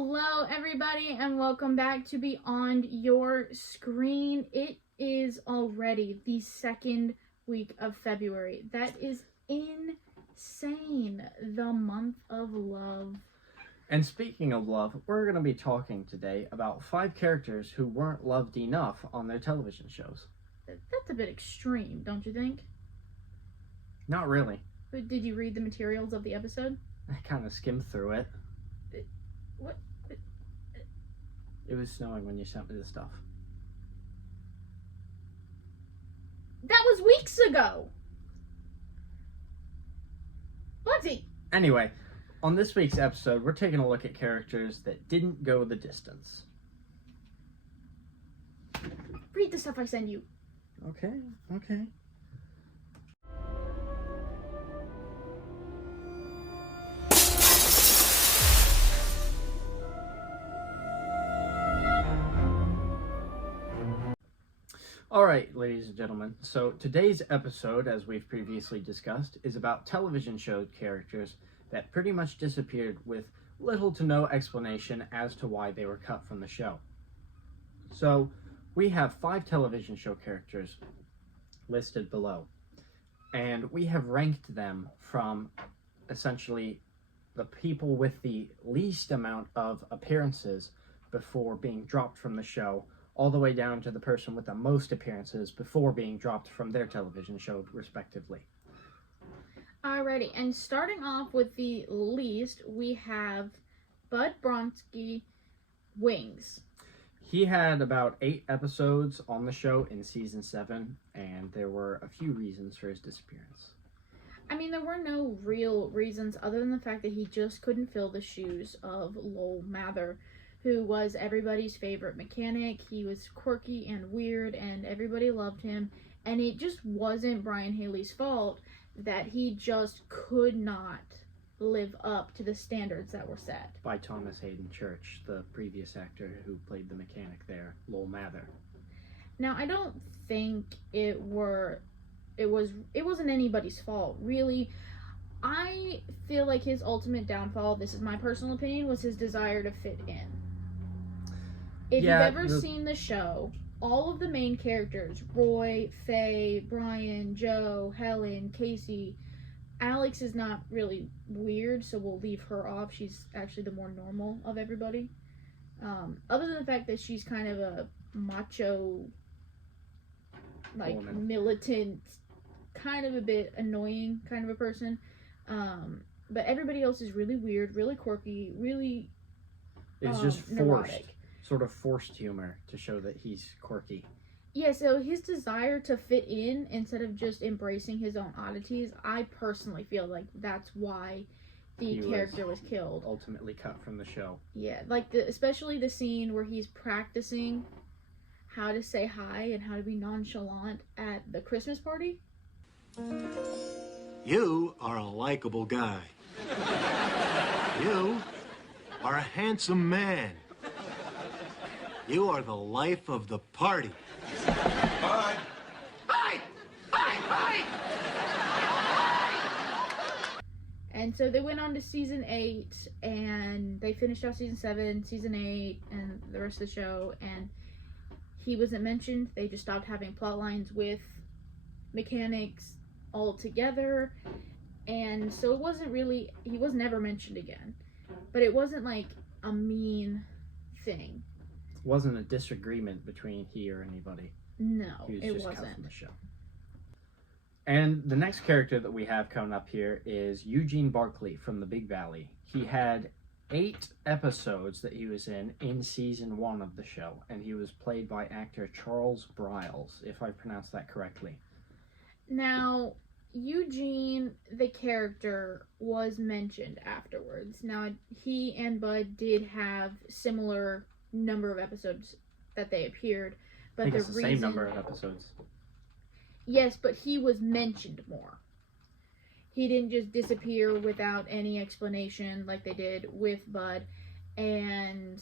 Hello everybody and welcome back to Beyond Your Screen. It is already the second week of February. That is insane. The month of love. And speaking of love, we're going to be talking today about 5 characters who weren't loved enough on their television shows. That's a bit extreme, don't you think? Not really. But did you read the materials of the episode? I kind of skimmed through it. What? It was snowing when you sent me the stuff. That was weeks ago! Bloggsy! Anyway, on this week's episode, we're taking a look at characters that didn't go the distance. Read the stuff I send you. Okay. Alright, ladies and gentlemen, so today's episode, as we've previously discussed, is about television show characters that pretty much disappeared with little to no explanation as to why they were cut from the show. So, we have 5 television show characters listed below, and we have ranked them from essentially the people with the least amount of appearances before being dropped from the show, all the way down to the person with the most appearances before being dropped from their television show, respectively. Alrighty, and starting off with the least, we have Bud Bronski, Wings. He had about 8 episodes on the show in season 7, and there were a few reasons for his disappearance. I mean, there were no real reasons other than the fact that he just couldn't fill the shoes of Lowell Mather, who was everybody's favorite mechanic. He was quirky and weird, and everybody loved him. And it just wasn't Brian Haley's fault that he just could not live up to the standards that were set. By Thomas Hayden Church, the previous actor who played the mechanic there, Lowell Mather. Now, I don't think it wasn't anybody's fault, really. I feel like his ultimate downfall, this is my personal opinion, was his desire to fit in. If you've ever seen the show, all of the main characters, Roy, Faye, Brian, Joe, Helen, Casey, Alex is not really weird, so we'll leave her off. She's actually the more normal of everybody. Other than the fact that she's kind of a macho, woman. Militant, kind of a bit annoying kind of a person. But everybody else is really weird, really quirky, really It's just neurotic. Sort of forced humor to show that he's quirky. Yeah, so his desire to fit in instead of just embracing his own oddities, I personally feel like that's why the character was killed. Ultimately cut from the show. Yeah, especially the scene where he's practicing how to say hi and how to be nonchalant at the Christmas party. You are a likable guy. You are a handsome man. You are the life of the party. Bye. Bye! Bye! Bye! And so they went on to season 8, and they finished off season 7, season 8, and the rest of the show, and he wasn't mentioned. They just stopped having plot lines with mechanics altogether, and so it wasn't really, he was never mentioned again. But it wasn't like a mean thing. It wasn't a disagreement between he or anybody. No, He was just wasn't. cut from the show. And the next character that we have coming up here is Eugene Barkley from the Big Valley. He had 8 episodes that he was in season 1 of the show, and he was played by actor Charles Briles, if I pronounced that correctly. Now, Eugene, the character, was mentioned afterwards. Now, he and Bud did have similar number of episodes that they appeared, but I think it's the same number of episodes. Yes, but he was mentioned more. He didn't just disappear without any explanation like they did with Bud. And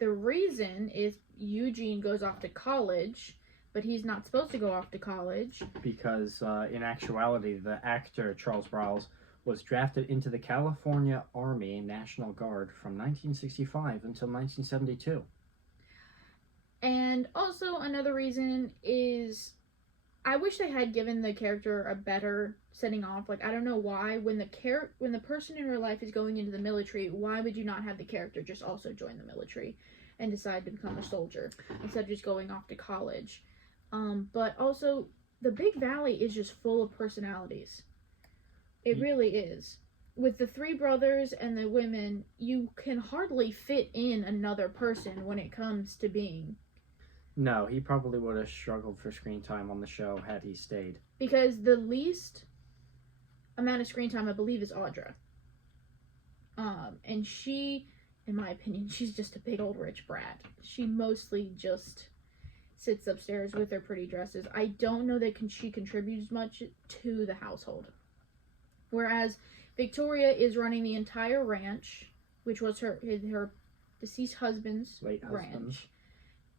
the reason is Eugene goes off to college, but he's not supposed to go off to college. Because in actuality, the actor Charles Briles was drafted into the California Army National Guard from 1965 until 1972. And also another reason is I wish they had given the character a better setting off. Like, I don't know why when the person in her life is going into the military, why would you not have the character just also join the military and decide to become a soldier instead of just going off to college? But also the Big Valley is just full of personalities. It really is. With the three brothers and the women, you can hardly fit in another person when it comes to being. No, he probably would have struggled for screen time on the show had he stayed. Because the least amount of screen time, I believe, is Audra. And she, in my opinion, she's just a big old rich brat. She mostly just sits upstairs with her pretty dresses. I don't know that she contributes much to the household. Whereas Victoria is running the entire ranch, which was her deceased husband's ranch.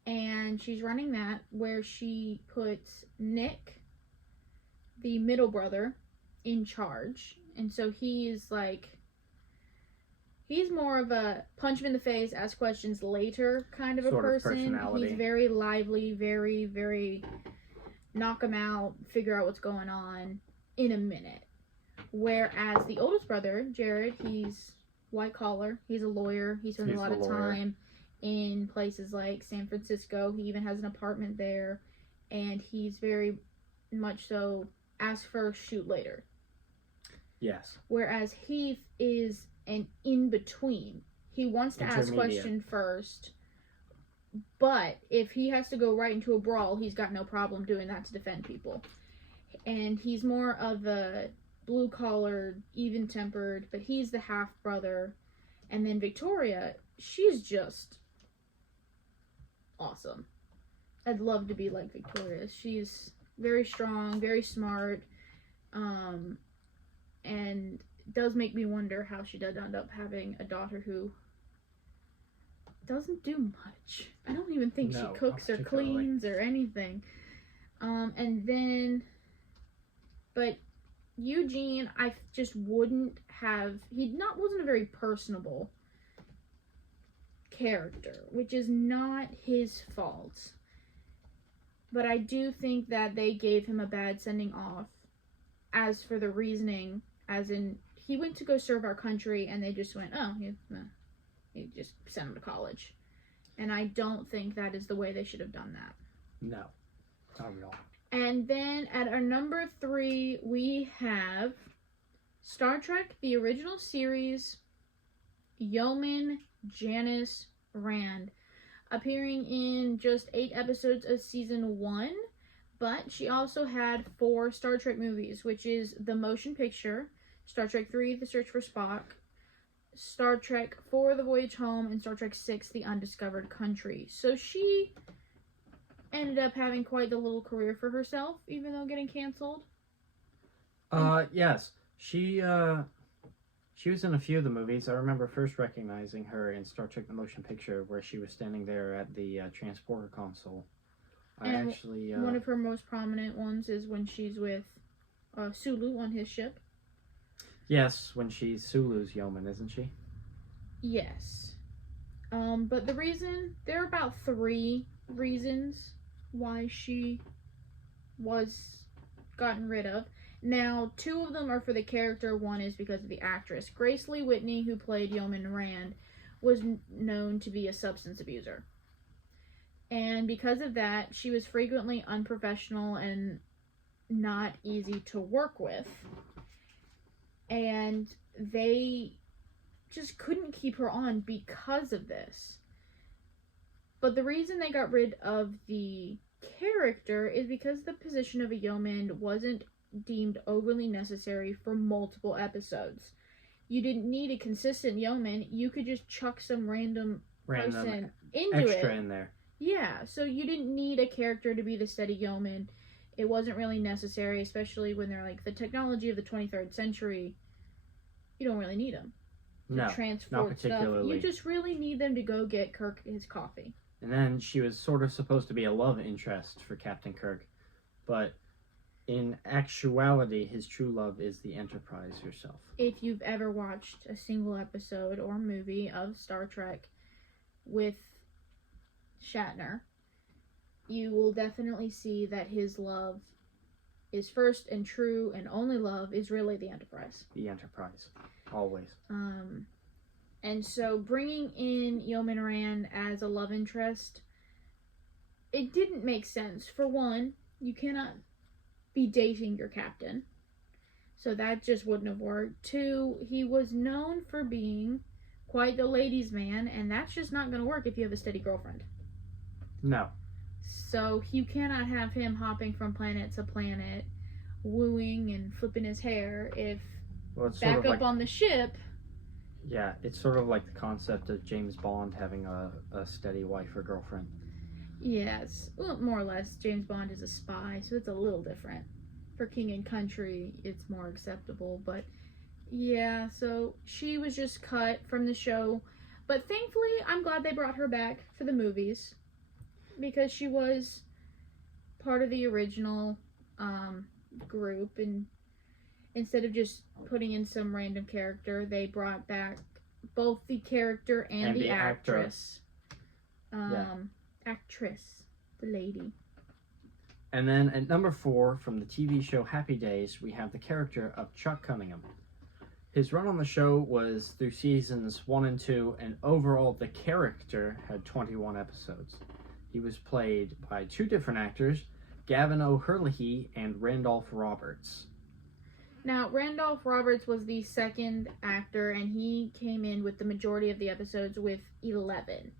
And she's running that, where she puts Nick, the middle brother, in charge. And so he's more of a punch him in the face, ask questions later kind of a person. He's very lively, very, very knock him out, figure out what's going on in a minute. Whereas the oldest brother, Jared, he's white collar. He's a lawyer. He spends a lot of time in places like San Francisco. He even has an apartment there. And he's very much so ask first, shoot later. Yes. Whereas Heath is an in-between. He wants to ask question first. But if he has to go right into a brawl, he's got no problem doing that to defend people. And he's more of a blue-collared, even-tempered, but he's the half-brother. And then Victoria, she's just awesome. I'd love to be like Victoria. She's very strong, very smart, and does make me wonder how she did end up having a daughter who doesn't do much. I don't even think she cooks or cleans or anything. But Eugene, I just wouldn't have, wasn't a very personable character, which is not his fault. But I do think that they gave him a bad sending off as for the reasoning, as in, he went to go serve our country, and they just went, he just sent him to college. And I don't think that is the way they should have done that. No, not at all. And then at our number 3, we have Star Trek, the original series, Yeoman Janice Rand, appearing in just 8 episodes of season 1, but she also had 4 Star Trek movies, which is the motion picture, Star Trek 3, The Search for Spock, Star Trek 4, The Voyage Home, and Star Trek 6, The Undiscovered Country. So she ended up having quite the little career for herself, even though getting canceled. Yes. She was in a few of the movies. I remember first recognizing her in Star Trek The Motion Picture, where she was standing there at the transporter console. One of her most prominent ones is when she's with Sulu on his ship. Yes, when she's Sulu's yeoman, isn't she? Yes. But there are about 3 reasons why she was gotten rid of. Now, 2 of them are for the character. One is because of the actress. Grace Lee Whitney, who played Yeoman Rand, was known to be a substance abuser. And because of that, she was frequently unprofessional and not easy to work with. And they just couldn't keep her on because of this. But the reason they got rid of the character is because the position of a yeoman wasn't deemed overly necessary for multiple episodes. You didn't need a consistent yeoman. You could just chuck some random person into extra in there. Yeah, so you didn't need a character to be the steady yeoman. It wasn't really necessary, especially when they're like the technology of the 23rd century. You don't really need them to transport not particularly. Stuff. You just really need them to go get Kirk his coffee. And then she was sort of supposed to be a love interest for Captain Kirk, but in actuality, his true love is the Enterprise herself. If you've ever watched a single episode or movie of Star Trek with Shatner, you will definitely see that his love is first and true and only love is really the Enterprise. The Enterprise. Always. And so bringing in Yeoman Rand as a love interest, it didn't make sense. For one, you cannot be dating your captain, so that just wouldn't have worked. Two, he was known for being quite the ladies' man, and that's just not going to work if you have a steady girlfriend. No. So you cannot have him hopping from planet to planet, wooing and flipping his hair if back up on the ship. Yeah, it's sort of like the concept of James Bond having a steady wife or girlfriend. Yes, well, more or less. James Bond is a spy, so it's a little different. For King and Country, it's more acceptable, but yeah, so she was just cut from the show. But thankfully, I'm glad they brought her back for the movies, because she was part of the original group, and instead of just putting in some random character, they brought back both the character and the actress. Actress, the lady. And then at number 4, from the TV show Happy Days, we have the character of Chuck Cunningham. His run on the show was through seasons 1 and 2, and overall the character had 21 episodes. He was played by 2 different actors, Gavin O'Herlihy and Randolph Roberts. Now, Randolph Roberts was the second actor, and he came in with the majority of the episodes with 11.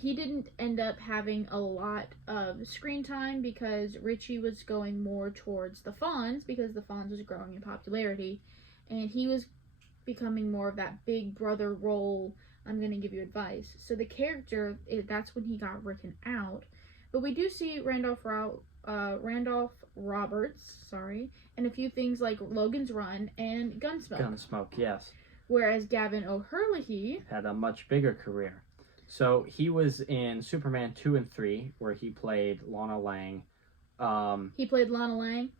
He didn't end up having a lot of screen time because Richie was going more towards the Fonz, because the Fonz was growing in popularity, and he was becoming more of that big brother role, I'm going to give you advice. So the character, that's when he got written out. But we do see Randolph Roberts, and a few things like Logan's Run and Gunsmoke. Gunsmoke, yes. Whereas Gavin O'Herlihy had a much bigger career. So he was in Superman 2 and 3, where he played Lana Lang. He played Lana Lang?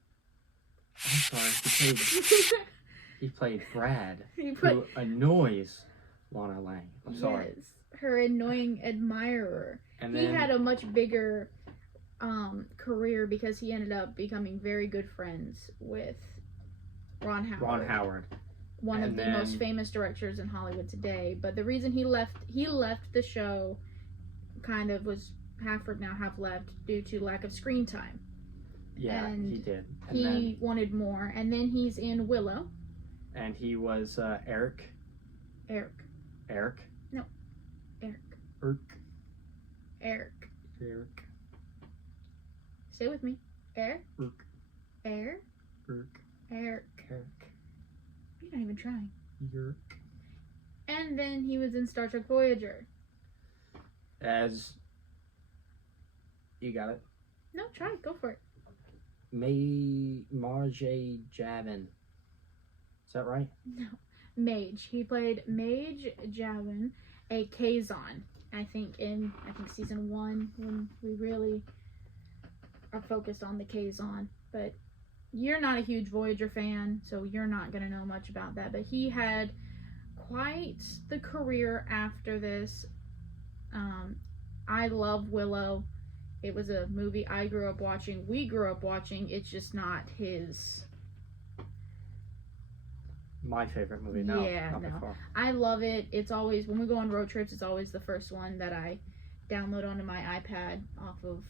I'm sorry, he played Brad, who annoys Lana Lang. I'm sorry. Yes, her annoying admirer. And then, he had a much bigger career because he ended up becoming very good friends with Ron Howard. One of the most famous directors in Hollywood today. But the reason he left the show kind of was half left due to lack of screen time. Yeah, he did. And he wanted more. And then he's in Willow. And he was Eric. Eric. No. Eric. Say it with me. Eric. You're not even trying. And then he was in Star Trek Voyager. As... You got it? No, try it. Go for it. Marge Javin. Is that right? No. Mage. He played Mage Javin, a Kazon. I think season 1, when we really are focused on the Kazon. But you're not a huge Voyager fan, so you're not going to know much about that. But he had quite the career after this. I love Willow. It was a movie I grew up watching. We grew up watching. It's just not his... My favorite movie. No, not before. I love it. It's always, when we go on road trips, it's always the first one that I download onto my iPad off of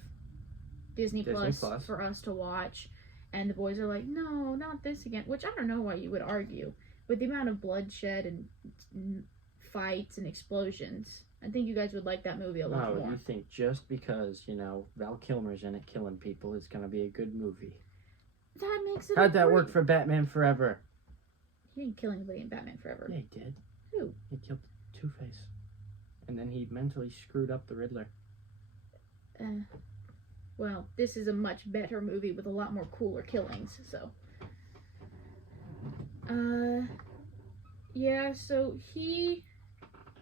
Disney Plus for us to watch. And the boys are like, no, not this again. Which I don't know why you would argue. With the amount of bloodshed and fights and explosions, I think you guys would like that movie a lot more. No, you think just because, Val Kilmer's in it killing people is going to be a good movie. That makes it How'd that work for Batman Forever? He didn't kill anybody in Batman Forever. Yeah, he did. Who? He killed Two-Face. And then he mentally screwed up the Riddler. Well, this is a much better movie with a lot more cooler killings, so. Yeah, so he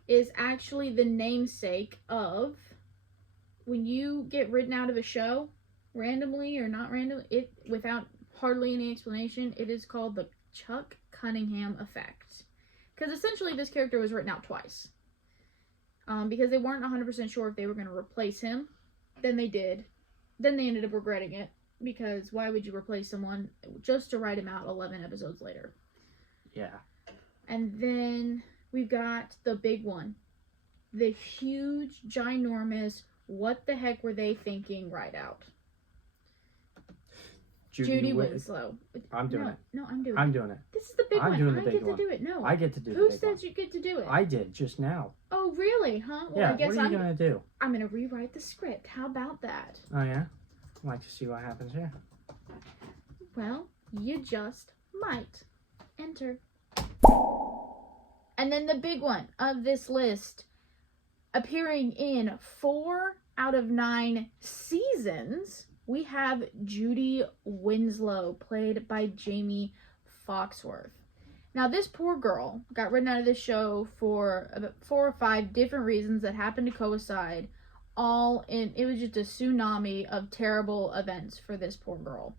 is actually the namesake of, when you get written out of a show, randomly or not randomly, without hardly any explanation, it is called the Chuck Cunningham effect. Because essentially this character was written out twice. Because they weren't 100% sure if they were going to replace him. Then they did. Then they ended up regretting it. Because why would you replace someone just to write him out 11 episodes later? Yeah. And then we've got the big one. The huge, ginormous, what the heck were they thinking write out? Judy Winslow. I'm doing it. No, I'm doing it. I'm doing it. This is the big one. Doing the I big get one. to do it. No. I get to do Who the big one. said you get to do it? I did, just now. Oh, really? Huh? Well, Yeah, I guess what are you going to do? I'm going to rewrite the script. How about that? Oh, yeah? I'd like to see what happens here. Well, you just might. Enter. And then the big one of this list, appearing in 4 out of 9 seasons, we have Judy Winslow, played by Jamie Foxworth. Now, this poor girl got written out of this show for about 4 or 5 different reasons that happened to coincide. It was just a tsunami of terrible events for this poor girl.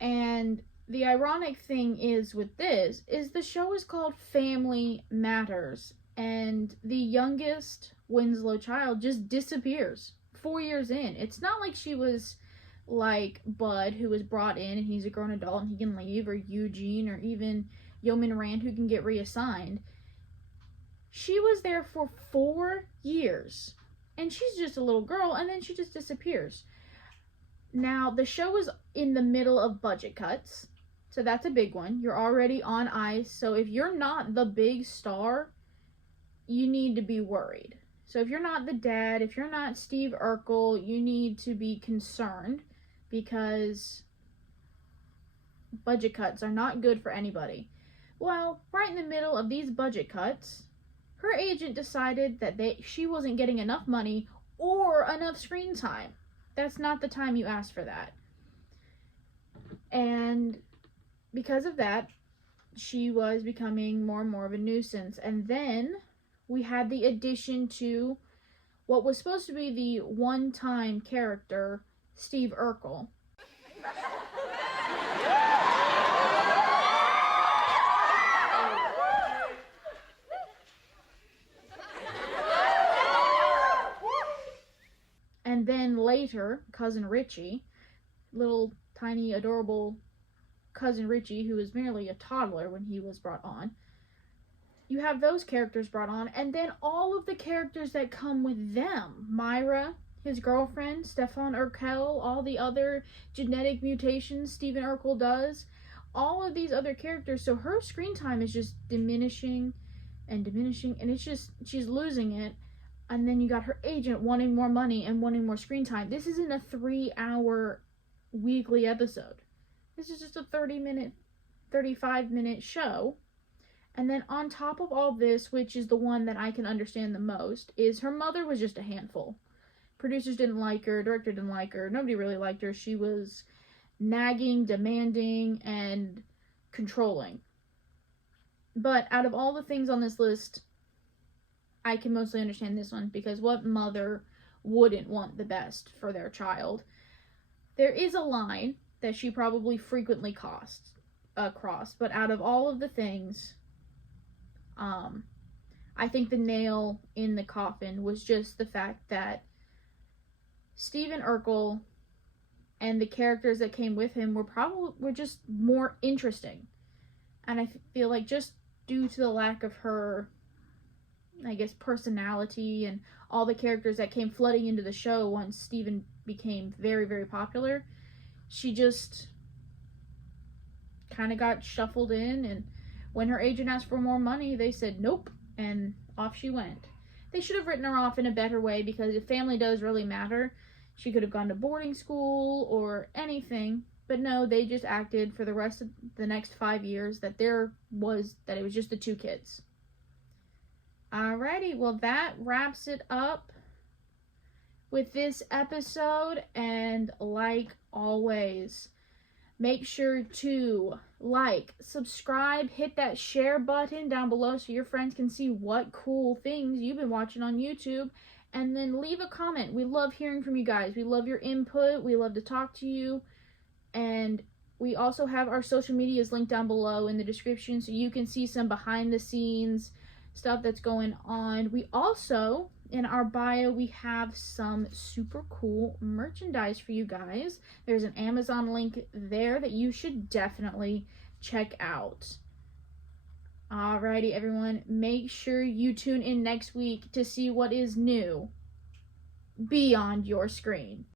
And the ironic thing is with this, is the show is called Family Matters. And the youngest Winslow child just disappears 4 years in. It's not like she was like Bud, who was brought in and he's a grown adult and he can leave, or Eugene, or even Yeoman Rand, who can get reassigned. She was there for 4 years and she's just a little girl, and then she just disappears. Now, the show is in the middle of budget cuts, so that's a big one. You're already on ice, so if you're not the big star, you need to be worried. So if you're not the dad, if you're not Steve Urkel, you need to be concerned, because budget cuts are not good for anybody. Well, right in the middle of these budget cuts, her agent decided that she wasn't getting enough money or enough screen time. That's not the time you asked for that. And because of that, she was becoming more and more of a nuisance. And then we had the addition to what was supposed to be the one-time character, Steve Urkel. And then later, Cousin Richie, little tiny adorable Cousin Richie, who was merely a toddler when he was brought on. You have those characters brought on, and then all of the characters that come with them. Myra, his girlfriend, Stefan Urkel, all the other genetic mutations Stephen Urkel does. All of these other characters, so her screen time is just diminishing, and it's just, she's losing it. And then you got her agent wanting more money and wanting more screen time. This isn't a 3-hour weekly episode. This is just a 35-minute show. And then on top of all this, which is the one that I can understand the most, is her mother was just a handful. Producers didn't like her, director didn't like her, nobody really liked her. She was nagging, demanding, and controlling. But out of all the things on this list, I can mostly understand this one, because what mother wouldn't want the best for their child? There is a line that she probably frequently crossed, but out of all of the things, I think the nail in the coffin was just the fact that Stephen Urkel and the characters that came with him were just more interesting. And I feel like just due to the lack of her, I guess, personality and all the characters that came flooding into the show once Stephen became very, very popular, she just kind of got shuffled in, and when her agent asked for more money, they said nope, and off she went. They should have written her off in a better way, because if family does really matter, she could have gone to boarding school or anything, but no, they just acted for the rest of the next 5 years that it was just the 2 kids. Alrighty, well, that wraps it up with this episode, and like always, make sure to like, subscribe, hit that share button down below so your friends can see what cool things you've been watching on YouTube, and then leave a comment. We love hearing from you guys. We love your input. We love to talk to you. And we also have our social medias linked down below in the description so you can see some behind the scenes stuff that's going on. We also, in our bio, we have some super cool merchandise for you guys. There's an Amazon link there that you should definitely check out. Alrighty, everyone. Make sure you tune in next week to see what is new beyond your screen.